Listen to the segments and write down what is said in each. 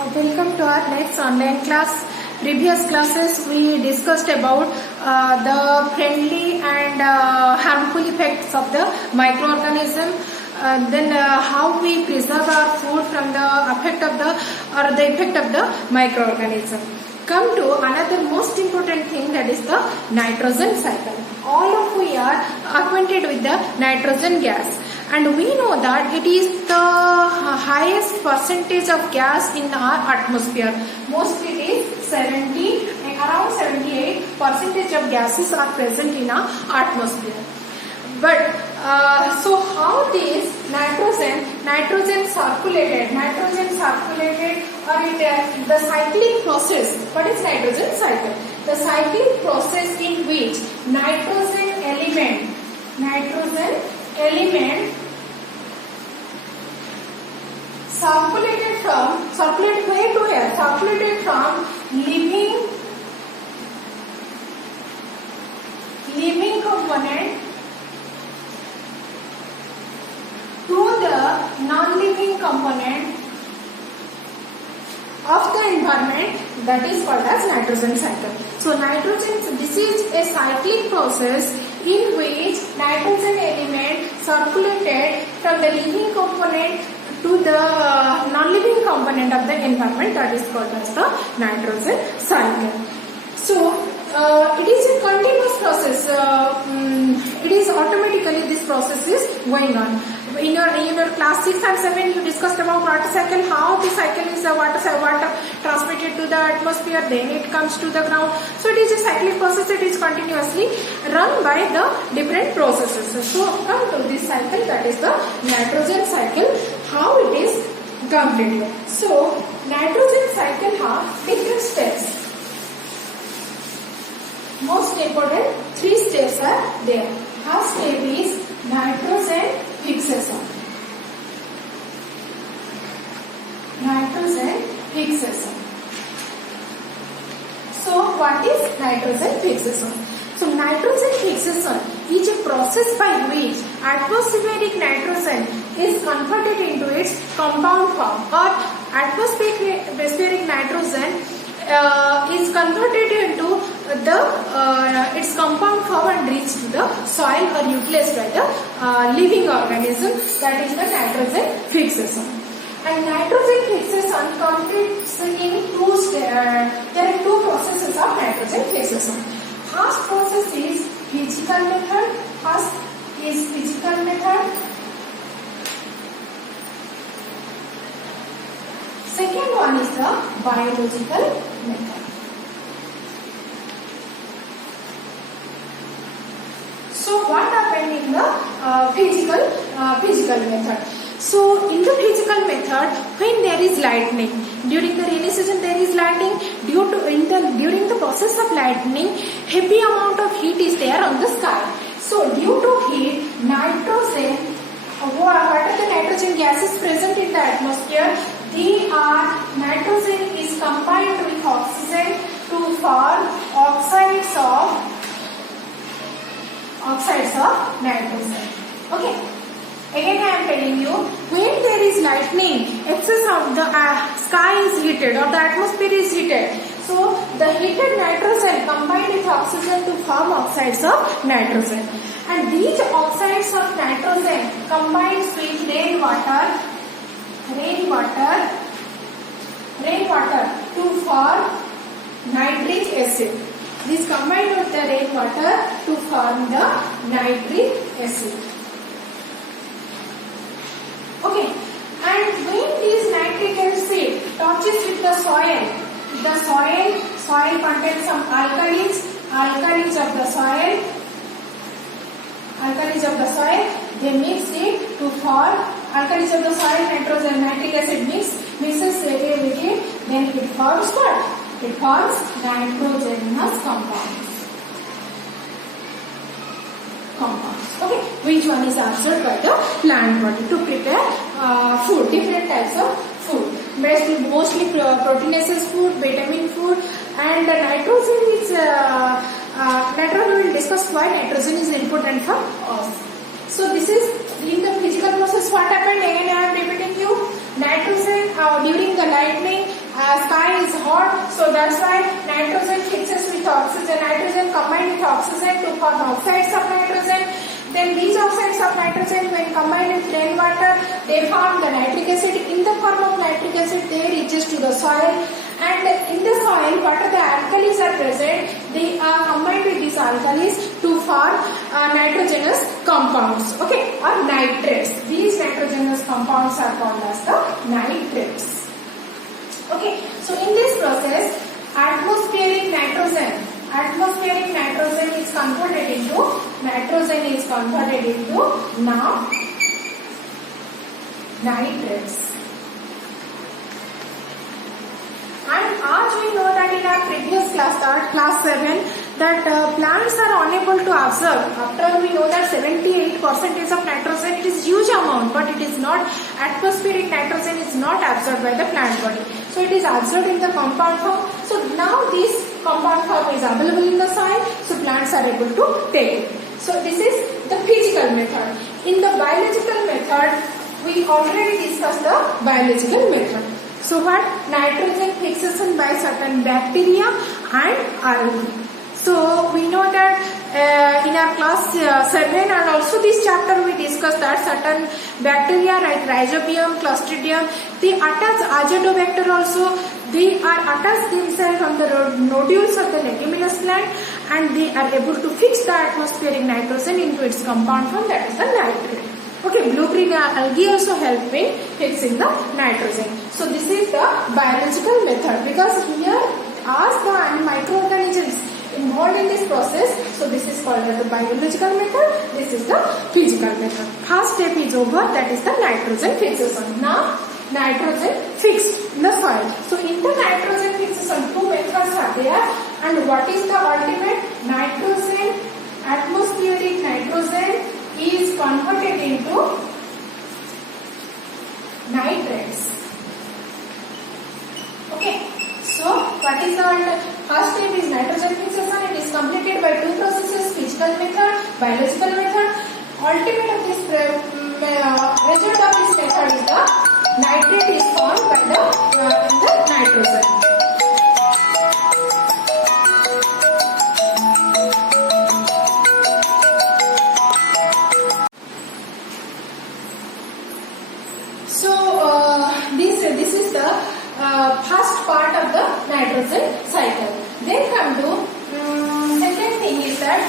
Welcome to our next online class. Previous classes we discussed about the friendly and harmful effects of the microorganism. Then how we preserve our food from the effect of the microorganism. Come to another most important thing, that is the nitrogen cycle. All of we are acquainted with the nitrogen gas. And we know that it is the highest percentage of gas in our atmosphere. Mostly it is around 78% of gases are present in our atmosphere. But so how this nitrogen circulated or the cyclic process. What is nitrogen cycle? The cyclic process in which nitrogen element circulated from living component to the non-living component of the environment, that is called as nitrogen cycle. So this is a cyclic process in which nitrogen element circulated from the living component to the non-living component of the environment, that is called as the nitrogen cycle. So it is a continuous process. It is automatically, this process is going on. In your class 6 and 7 you discussed about water cycle, how the cycle is the water transmitted to the atmosphere, then it comes to the ground. So it is a cyclic process, it is continuously run by the different processes. So come to this cycle, that is the nitrogen cycle, how it is completed. So nitrogen cycle have different steps. Most important 3 steps are there. First step is nitrogen fixation. So what is nitrogen fixation? So nitrogen fixation is a process by which atmospheric nitrogen is converted into its compound form, or atmospheric nitrogen is converted into its compound form and reached to the soil or utilized by the living organism, that is the nitrogen fixation. And nitrogen fixation completes in 2 steps. There are 2 processes of nitrogen fixation. First process is physical method. Second one is the biological method. So what happened in the physical method? So in the physical method, when there is lightning, during the rainy season there is lightning, during the process of lightning, heavy amount of heat is there on the sky. So due to heat, what are the nitrogen gases present in the atmosphere? Nitrogen is combined with oxygen to form oxides of nitrogen. Okay. Again I am telling you, when there is lightning, excess of the sky is heated or the atmosphere is heated. So the heated nitrogen combined with oxygen to form oxides of nitrogen. And these oxides of nitrogen combines with rainwater to form nitric acid. These combined with the rainwater to form the nitric acid. Okay, and when this nitric acid touches with the soil contains some alkalis of the soil, they mix it to form alkalis of the soil, nitrogen, nitric acid mixes it with it, then it forms what? It forms nitrogenous compounds. Okay, which one is absorbed by the plant body to prepare food, different types of food. Mostly proteinaceous food, vitamin food, and the nitrogen is later we will discuss why nitrogen is important for us. So this is in the physical process. What happened? Again I am repeating you. Nitrogen during the lightning, sky is hot, so that's why nitrogen fixes with oxygen. Nitrogen combined with oxygen to form oxides of nitrogen. Then these oxides of nitrogen, when combined with rainwater, they form the nitric acid. In the form of nitric acid, they reaches to the soil. And in the soil, what are the alkalis are present? They are combined with these alkalis to form nitrogenous compounds, okay, or nitrates. These nitrogenous compounds are called as the nitrates. Okay, so in this process, atmospheric nitrogen is converted into now nitrates. And as we know that in our previous class, class 7, that plants are unable to absorb. After we know that 78% of nitrogen, it is huge amount, but it is not, atmospheric nitrogen is not absorbed by the plant body. So it is absorbed in the compound form. So now this compound form is available in the soil, so plants are able to take it. So this is the physical method. In the biological method, we already discussed the biological method. So what? Nitrogen fixation by certain bacteria and algae. So we know that in our class 7 and also this chapter we discussed that certain bacteria like Rhizobium, Clostridium, they attach Azotobacter also. They are attached themselves on the nodules of the leguminous plant and they are able to fix the atmospheric nitrogen into its compound form, that is the nitrate. Okay, blue-green algae also help in fixing the nitrogen. So this is the biological method, because here as the microorganisms involved in this process, so this is called as the biological method, this is the physical method. First step is over, that is the nitrogen fixation. Now nitrogen fixed in the soil. So in the nitrogen fixation, two methods are there, and what is the ultimate? Nitrogen, atmospheric nitrogen is converted into nitrates. Okay, so what is the first step is nitrogen fixation. It is completed by two processes: physical method, biological method. Ultimate of this result of this method is the nitrate is formed by the nitrogen. This is the first part of the nitrogen cycle. Then come to second thing is that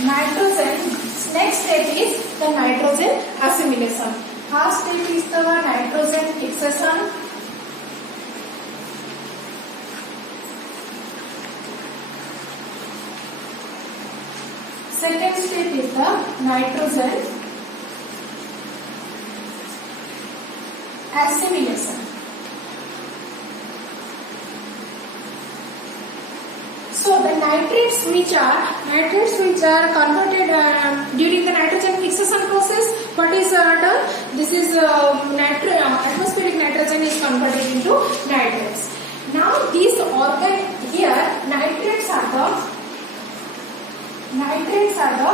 nitrogen. Next step is the nitrogen assimilation. First step is the nitrogen fixation. Second step is the nitrogen assimilation. So the nitrates which are converted during the nitrogen fixation process, what is done? This is atmospheric nitrogen is converted into nitrates. Now these here nitrates are the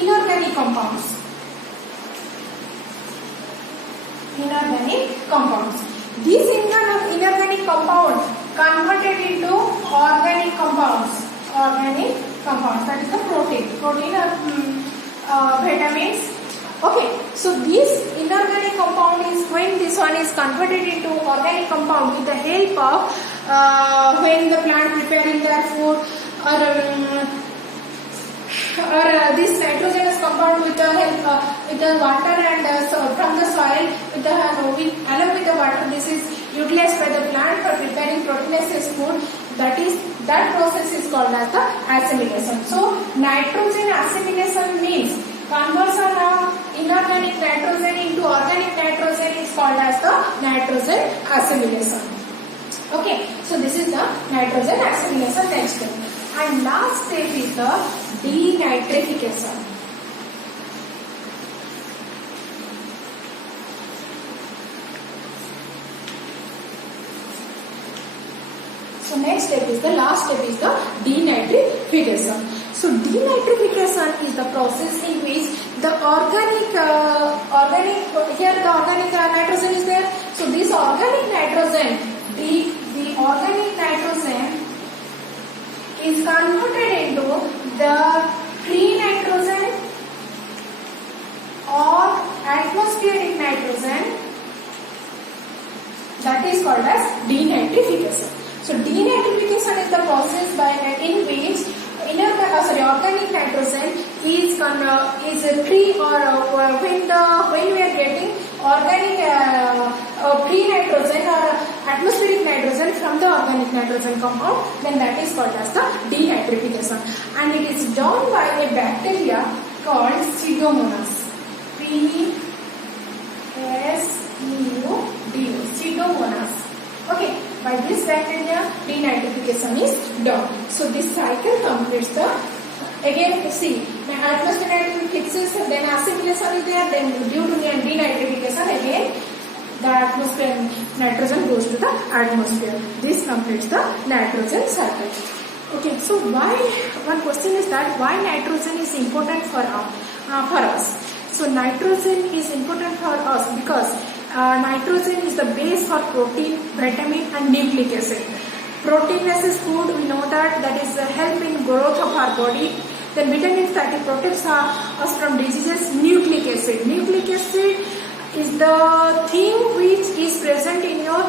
inorganic compounds. These inorganic compounds converted into organic compounds. That is the protein or vitamins. Okay, so this inorganic compound is when this one is converted into organic compound with the help of when the plant preparing their food or this nitrogenous compound with the help with the water and from the soil along with the water, this is utilized by the plant for preparing proteinaceous food. That process is called as the assimilation. So nitrogen assimilation means conversion of inorganic nitrogen into organic nitrogen is called as the nitrogen assimilation. Okay, so this is the nitrogen assimilation next step. And last step is the denitrification. So next step is the last step is the denitrification. So denitrification is the process in which the organic here the organic nitrogen is there. So this organic nitrogen organic nitrogen is converted into the free nitrogen or atmospheric nitrogen, that is called as denitrification. So denitrification is the process in which organic nitrogen is free, or when we are getting organic free nitrogen or atmospheric nitrogen from the organic nitrogen compound, then that is called as the denitrification, and it is done by a bacteria called Pseudomonas. Pseudomonas. Okay, by this bacteria denitrification is done. So this cycle completes the, again see, my atmospheric nitrogen fixes, then assimilation is there, then due to denitrification again the atmospheric nitrogen goes to the atmosphere. This completes the nitrogen cycle. Okay, so why, one question is that why nitrogen is important for us? So nitrogen is important for us because nitrogen is the base for protein, vitamin and nucleic acid. Proteinous food, we know that is help in growth of our body. Then vitamin fatty protects us from diseases. Nucleic acid. Nucleic acid is the thing which is present in your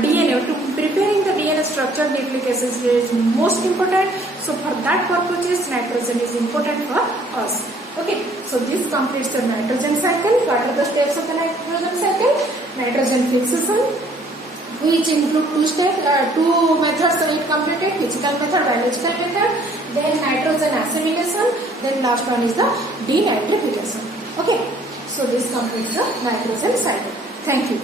DNA. To preparing the DNA structure, nucleic acid is most important. So for that purposes, nitrogen is important for us. Okay, so this completes the nitrogen cycle. What are the steps of the nitrogen cycle? Nitrogen fixation, which include two methods it completed: physical method, biological method. Then nitrogen assimilation. Then last one is the denitrification. Okay, so this completes the nitrogen cycle. Thank you.